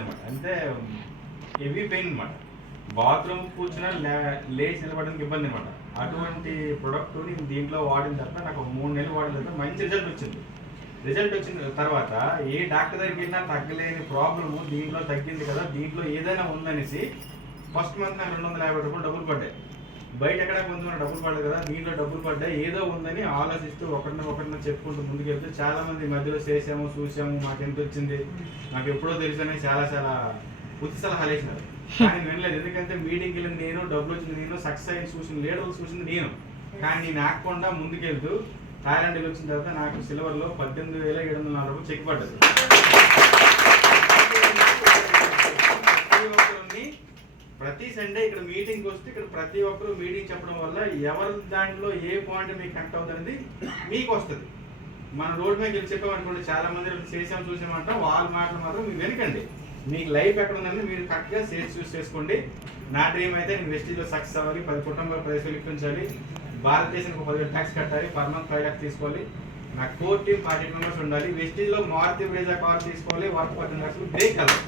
అనమాట. అంటే heavy pain అనమాట. బాత్రూమ్ కూర్చున్నా లేచి నిలబడడానికి ఇబ్బంది అనమాట. అటువంటి ప్రొడక్ట్ నేను దీంట్లో వాడిన తర్వాత నాకు 3 నెలలు వాడిన తర్వాత మంచి రిజల్ట్ వచ్చింది. రిజల్ట్ వచ్చిన తర్వాత ఏ డాక్టర్ దగ్గరికి వెళ్ళినా తగ్గలేని ప్రాబ్లము దీంట్లో తగ్గింది కదా, దీంట్లో ఏదైనా ఉందనేసి ఫస్ట్ మంత్ నాకు 250 రూపాయలు డబ్బులు పడ్డాయి. బయట ఎక్కడ కొంచెం డబ్బులు పడదు కదా, దీంట్లో డబ్బులు పడ్డాయి. ఏదో ఉందని ఆలోచిస్తూ ఒకరిని చెప్పుకుంటూ ముందుకెళ్తే చాలా మంది మధ్యలో చేసాము చూసాము మాకు ఎంత వచ్చింది నాకు ఎప్పుడో తెలుసని చాలా ఉత్తి సలహాలు వేసినారు. కానీ వినలేదు. ఎందుకంటే మీటింగ్కి వెళ్ళింది నేను, డబ్బులు వచ్చింది నేను, సక్సెస్ అయిన చూసింది లీడర్లు చూసింది నేను. కానీ నేను ఆగకుండా ముందుకెళ్తూ థాయిలాండ్కి వచ్చిన తర్వాత నాకు సిల్వర్లో 18,740 రూపాయలు చెక్ పడ్డది. ప్రతి సండే ఇక్కడ మీటింగ్కి వస్తే ఇక్కడ ప్రతి ఒక్కరు మీటింగ్ చెప్పడం వల్ల ఎవరి దాంట్లో ఏ పాయింట్ మీకు కనెక్ట్ అవుతుంది మీకు వస్తుంది. మన రోడ్ మీద వెళ్ళి చెప్పామనుకోండి, చాలా మంది చేసాము చూసామంటాం, వాళ్ళ మాటలు మాత్రం మీరు వెనకండి. మీకు లైఫ్ ఎక్కడ ఉందంటే మీరు కరెక్ట్గా సేల్స్ చూస్ చేసుకోండి. నా డ్రీమ్ అయితే నేను వెస్టీజ్లో సక్సెస్ అవ్వాలి, 10 కుటుంబాలు 10 ఇప్పించాలి, భారతదేశానికి 10,000 ట్యాక్స్ కట్టాలి, పర్ మంత్ 5 lakhs తీసుకోవాలి, నా కోర్ టీమ్ 40 మెంబర్స్ ఉండాలి, వెస్టీజ్లో మారుతి బ్రేజా కార్ తీసుకోవాలి, వర్క్ 10 lakhs బ్రేక్ కలవాలి.